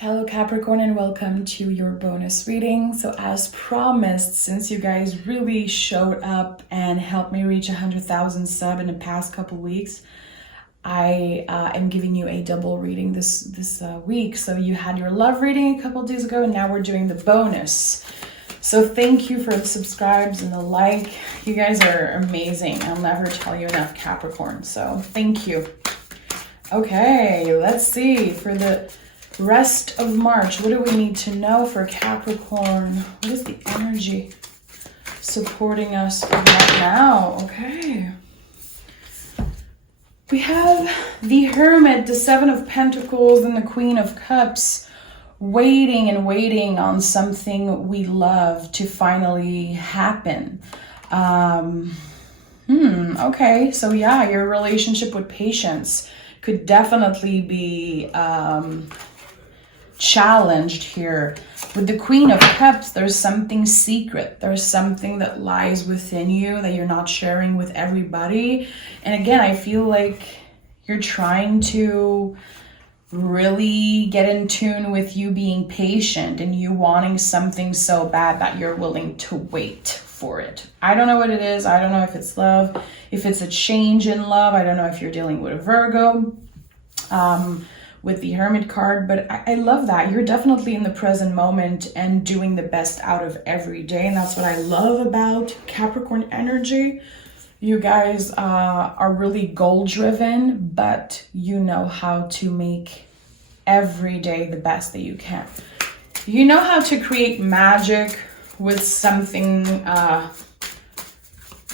Hello Capricorn and welcome to your bonus reading. So as promised, since you guys really showed up and helped me reach 100,000 sub in the past couple weeks, I am giving you a double reading this week. So you had your love reading a couple days ago and now we're doing the bonus. So thank you for the subscribes and the like. You guys are amazing. I'll never tell you enough, Capricorn. So thank you. Okay, let's see for the rest of March. What do we need to know for Capricorn? What is the energy supporting us right now? Okay. We have the Hermit, the Seven of Pentacles, and the Queen of Cups waiting and waiting on something we love to finally happen. Okay, so yeah, your relationship with patience could definitely be challenged here. With the Queen of Cups, there's something secret. There's something that lies within you that you're not sharing with everybody. And again, I feel like you're trying to really get in tune with you being patient and you wanting something so bad that you're willing to wait for it. I don't know what it is. I don't know if it's love, if it's a change in love. I don't know if you're dealing with a Virgo. With the Hermit card, but I love that. You're definitely in the present moment and doing the best out of every day. And that's what I love about Capricorn energy. You guys are really goal driven, but you know how to make every day the best that you can. You know how to create magic with something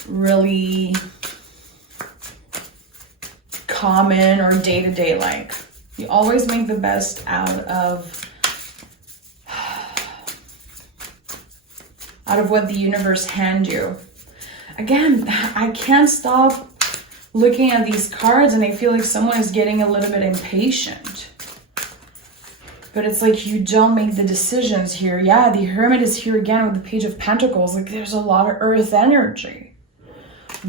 really common or day-to-day like. You always make the best out of what the universe hands you. Again, I can't stop looking at these cards and I feel like someone is getting a little bit impatient. But it's like you don't make the decisions here. Yeah, the Hermit is here again with the Page of Pentacles. Like there's a lot of earth energy.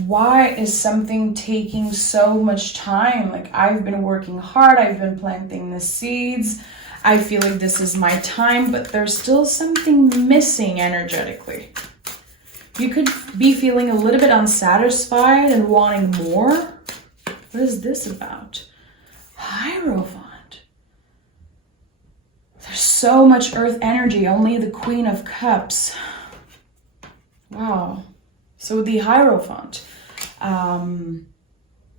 Why is something taking so much time? Like I've been working hard. I've been planting the seeds. I feel like this is my time, but there's still something missing energetically. You could be feeling a little bit unsatisfied and wanting more. What is this about? Hierophant. There's so much earth energy. Only the Queen of Cups. Wow. So the Hierophant,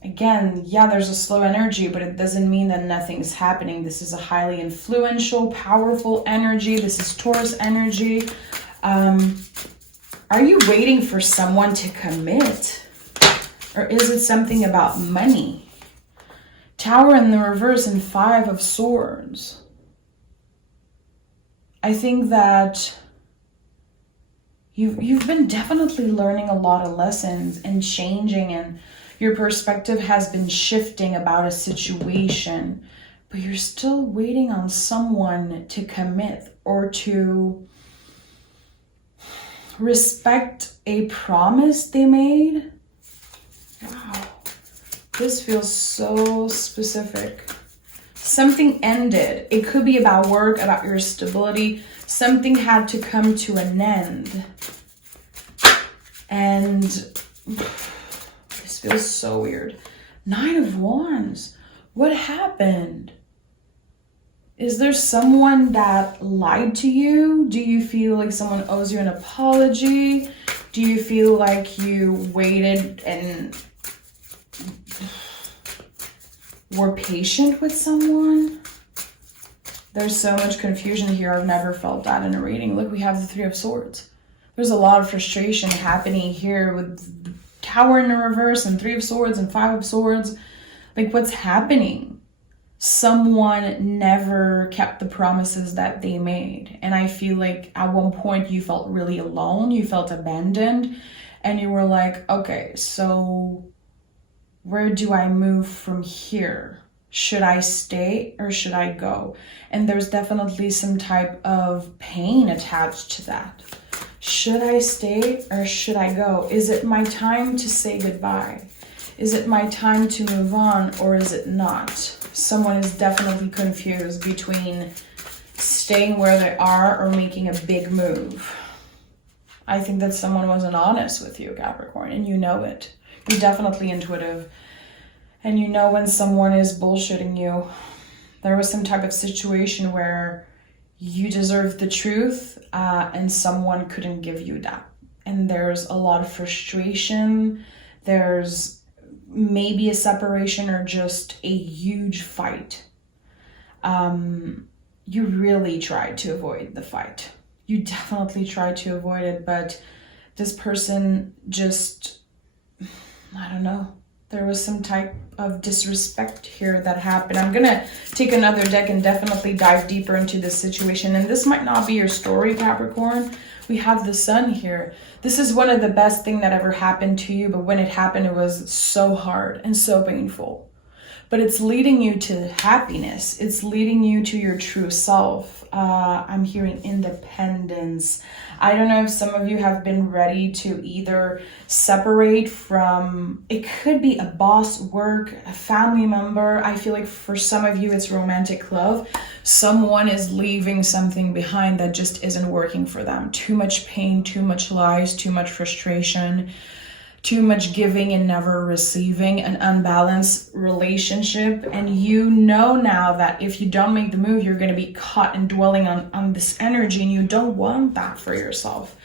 again, yeah, there's a slow energy, but it doesn't mean that nothing's happening. This is a highly influential, powerful energy. This is Taurus energy. Are you waiting for someone to commit? Or is it something about money? Tower in the reverse and Five of Swords. I think that You've been definitely learning a lot of lessons and changing, and your perspective has been shifting about a situation, but you're still waiting on someone to commit or to respect a promise they made. Wow, this feels so specific. Something ended. It could be about work, about your stability. Something had to come to an end. And this feels so weird. Nine of Wands. What happened? Is there someone that lied to you? Do you feel like someone owes you an apology? Do you feel like you waited and were patient with someone? There's so much confusion here. I've never felt that in a reading. Look, we have the Three of Swords. There's a lot of frustration happening here with Tower in the reverse and Three of Swords and Five of Swords. Like, what's happening? Someone never kept the promises that they made. And I feel like at one point you felt really alone. You felt abandoned. And you were like, okay, so where do I move from here? Should I stay or should I go? And there's definitely some type of pain attached to that. Should I stay or should I go? Is it my time to say goodbye? Is it my time to move on or is it not? Someone is definitely confused between staying where they are or making a big move. I think that someone wasn't honest with you, Capricorn, and you know it. You're definitely intuitive. And you know when someone is bullshitting you. There was some type of situation where you deserved the truth and someone couldn't give you that. And there's a lot of frustration. There's maybe a separation or just a huge fight. You really tried to avoid the fight. You definitely tried to avoid it, but this person just, I don't know. There was some type of disrespect here that happened. I'm gonna take another deck and definitely dive deeper into this situation. And this might not be your story, Capricorn. We have the sun here. This is one of the best things that ever happened to you, but when it happened, it was so hard and so painful. But it's leading you to happiness. It's leading you to your true self. I'm hearing independence. I don't know if some of you have been ready to either separate from, it could be a boss, work, a family member. I feel like for some of you, it's romantic love. Someone is leaving something behind that just isn't working for them. Too much pain, too much lies, too much frustration, too much giving and never receiving, an unbalanced relationship. And you know now that if you don't make the move, you're going to be caught and dwelling on this energy, and you don't want that for yourself.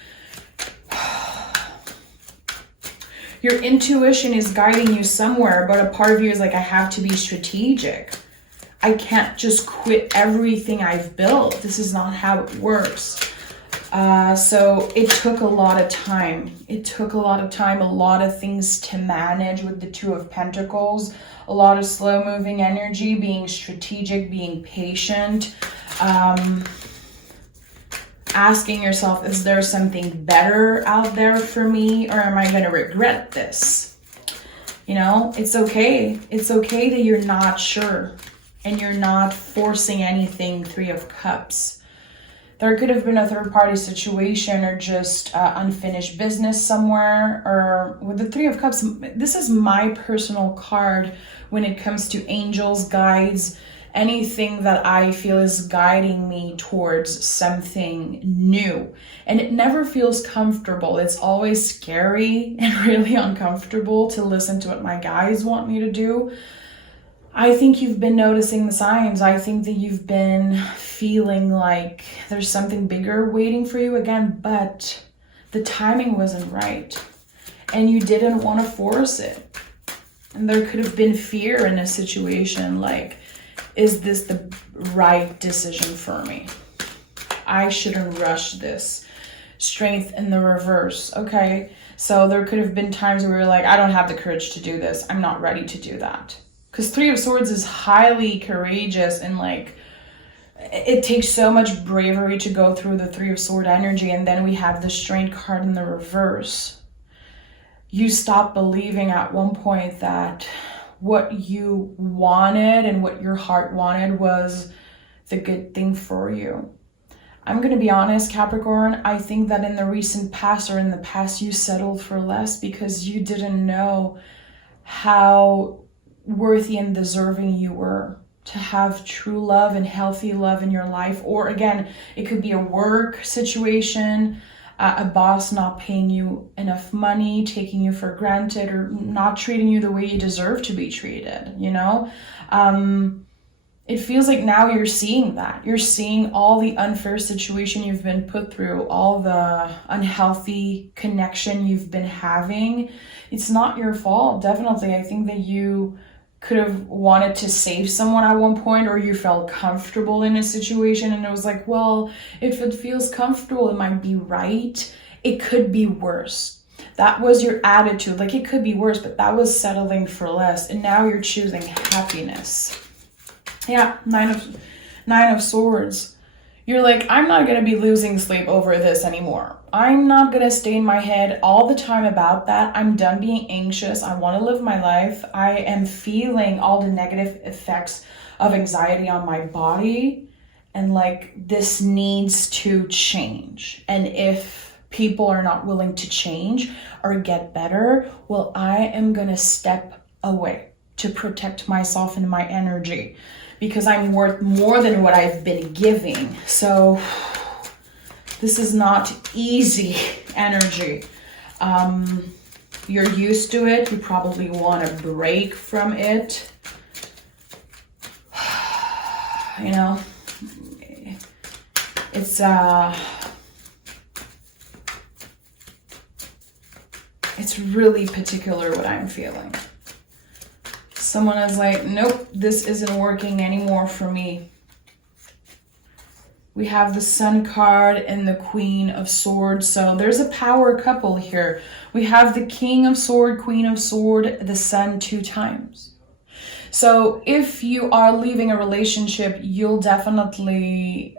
Your intuition is guiding you somewhere, but a part of you is like, I have to be strategic. I can't just quit everything I've built. This is not how it works. So it took a lot of time. It took a lot of time, a lot of things to manage with the Two of Pentacles, a lot of slow moving energy, being strategic, being patient, asking yourself, is there something better out there for me, or am I going to regret this? You know, it's okay. It's okay that you're not sure and you're not forcing anything. Three of Cups. There could have been a third-party situation or just unfinished business somewhere. Or with the Three of Cups, this is my personal card when it comes to angels, guides, anything that I feel is guiding me towards something new. And it never feels comfortable. It's always scary and really uncomfortable to listen to what my guides want me to do. I think you've been noticing the signs. I think that you've been feeling like there's something bigger waiting for you again, but the timing wasn't right and you didn't want to force it. And there could have been fear in a situation like, is this the right decision for me? I shouldn't rush this. Strength in the reverse. Okay, so there could have been times where you're like, I don't have the courage to do this. I'm not ready to do that. Because Three of Swords is highly courageous and like, it takes so much bravery to go through the Three of Sword energy. And then we have the Strength card in the reverse. You stopped believing at one point that what you wanted and what your heart wanted was the good thing for you. I'm going to be honest, Capricorn, I think that in the recent past or in the past, you settled for less because you didn't know how worthy and deserving you were to have true love and healthy love in your life. Or again, it could be a work situation, a boss not paying you enough money, taking you for granted, or not treating you the way you deserve to be treated, you know? It feels like now you're seeing that. You're seeing all the unfair situation you've been put through, all the unhealthy connection you've been having. It's not your fault, definitely. I think that you could have wanted to save someone at one point, or you felt comfortable in a situation and it was like, well, if it feels comfortable, it might be right. It could be worse. That was your attitude. Like, it could be worse, but that was settling for less. And now you're choosing happiness. Yeah, Nine of Swords. You're like, I'm not going to be losing sleep over this anymore. I'm not going to stay in my head all the time about that. I'm done being anxious. I want to live my life. I am feeling all the negative effects of anxiety on my body. And like, this needs to change. And if people are not willing to change or get better, well, I am going to step away to protect myself and my energy. because I'm worth more than what I've been giving. So this is not easy energy. You're used to it. You probably want to break from it. You know, it's really particular what I'm feeling. Someone is like, nope, this isn't working anymore for me. We have the Sun card and the Queen of Swords. So there's a power couple here. We have the King of Sword, Queen of Sword, the Sun 2 times. So if you are leaving a relationship, you'll definitely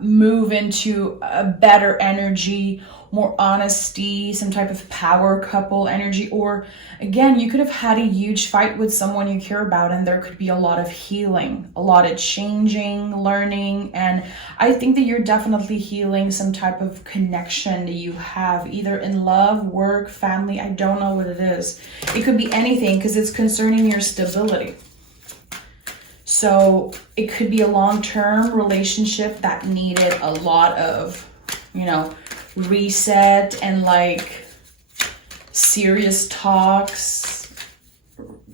move into a better energy, more honesty, some type of power couple energy. Or again, you could have had a huge fight with someone you care about, and there could be a lot of healing, a lot of changing, learning. And I think that you're definitely healing some type of connection that you have, either in love, work, family. I don't know what it is. It could be anything, because it's concerning your stability. So it could be a long-term relationship that needed a lot of, you know, reset and like serious talks,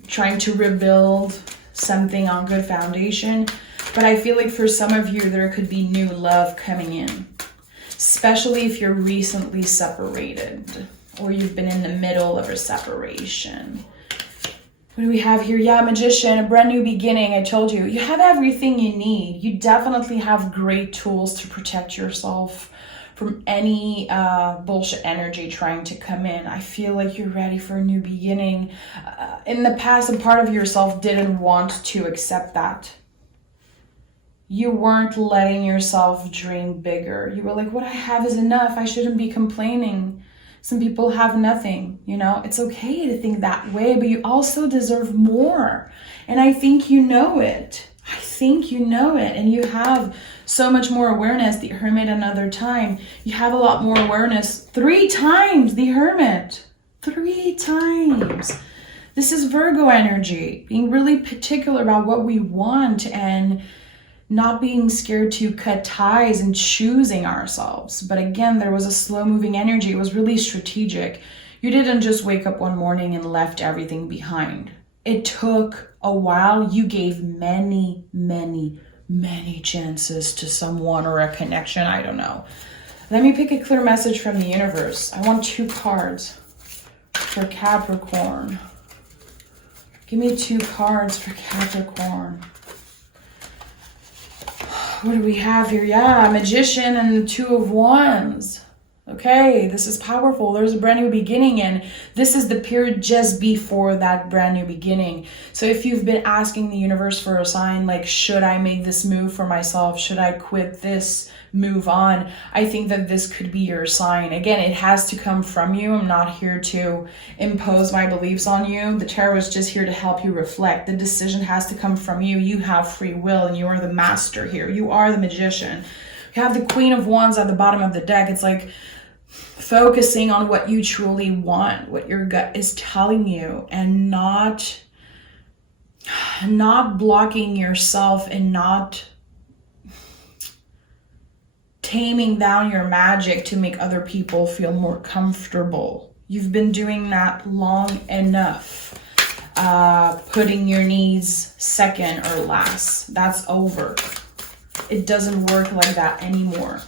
trying to rebuild something on good foundation. But I feel like for some of you, there could be new love coming in, especially if you're recently separated or you've been in the middle of a separation. What do we have here? Yeah, Magician, a brand new beginning. I told you, you have everything you need. You definitely have great tools to protect yourself from any bullshit energy trying to come in. I feel like you're ready for a new beginning. In the past, a part of yourself didn't want to accept that. You weren't letting yourself dream bigger. You were like, what I have is enough. I shouldn't be complaining. Some people have nothing, you know. It's okay to think that way, but you also deserve more. And I think you know it. I think you know it. And you have so much more awareness. The Hermit another time. You have a lot more awareness. 3 times the Hermit. 3 times. This is Virgo energy. Being really particular about what we want and not being scared to cut ties and choosing ourselves. But again, there was a slow moving energy. It was really strategic. You didn't just wake up one morning and left everything behind. It took a while. You gave many, many, many chances to someone or a connection. I don't know. Let me pick a clear message from the universe. I want 2 cards for Capricorn. Give me 2 cards for Capricorn. What do we have here? Yeah, Magician and the 2 of Wands. Okay, this is powerful. There's a brand new beginning, and this is the period just before that brand new beginning. So if you've been asking the universe for a sign, like, should I make this move for myself? Should I quit this, move on? I think that this could be your sign. Again, it has to come from you. I'm not here to impose my beliefs on you. The tarot is just here to help you reflect. The decision has to come from you. You have free will, and you are the master here. You are the magician. You have the Queen of Wands at the bottom of the deck. It's like focusing on what you truly want, what your gut is telling you, and not blocking yourself and not taming down your magic to make other people feel more comfortable. You've been doing that long enough. Putting your needs second or last. That's over. It doesn't work like that anymore.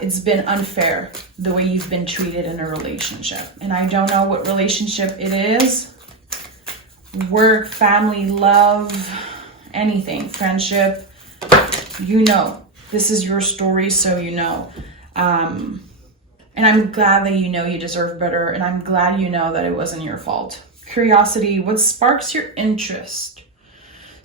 It's been unfair the way you've been treated in a relationship. And I don't know what relationship it is. Work, family, love, anything, friendship. You know, this is your story, so you know. And I'm glad that you know you deserve better. And I'm glad you know that it wasn't your fault. Curiosity, what sparks your interest?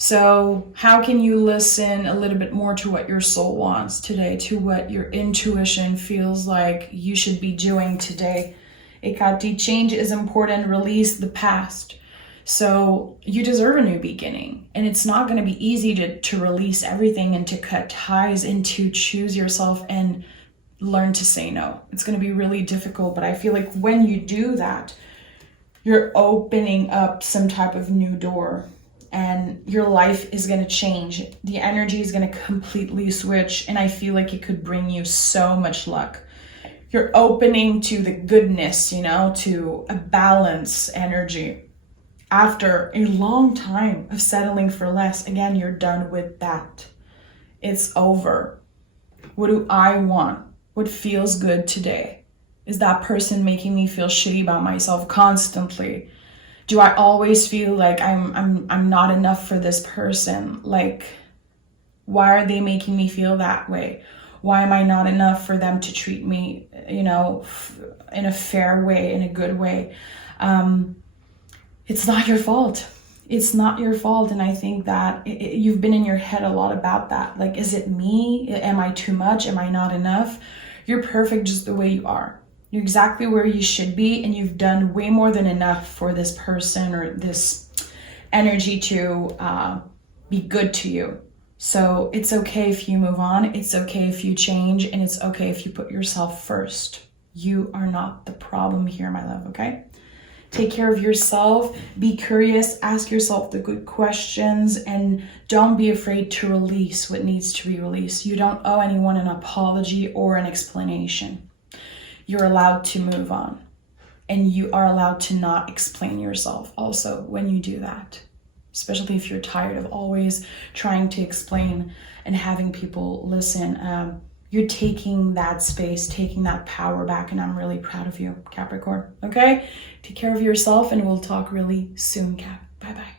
So how can you listen a little bit more to what your soul wants today, to what your intuition feels like you should be doing today? Ekati, change is important. Release the past. So you deserve a new beginning. And it's not going to be easy to release everything and to cut ties and to choose yourself and learn to say no. It's going to be really difficult. But I feel like when you do that, you're opening up some type of new door. and your life is going to change. The energy is going to completely switch, and I feel like it could bring you so much luck. You're opening to the goodness, you know, to a balance energy. After a long time of settling for less, again, you're done with that. It's over. What do I want? What feels good today? Is that person making me feel shitty about myself constantly? Do I always feel like I'm not enough for this person? Like, why are they making me feel that way? Why am I not enough for them to treat me, you know, in a fair way, in a good way? It's not your fault. It's not your fault. And I think that you've been in your head a lot about that. Like, is it me? Am I too much? Am I not enough? You're perfect just the way you are. You're exactly where you should be. And you've done way more than enough for this person or this energy to be good to you. So it's okay if you move on. It's okay if you change. And it's okay if you put yourself first. You are not the problem here, my love, okay? Take care of yourself, be curious, ask yourself the good questions, and don't be afraid to release what needs to be released. You don't owe anyone an apology or an explanation. You're allowed to move on, and you are allowed to not explain yourself also when you do that, especially if you're tired of always trying to explain and having people listen. You're taking that space, taking that power back, and I'm really proud of you, Capricorn, okay? Take care of yourself, and we'll talk really soon, Cap. Bye-bye.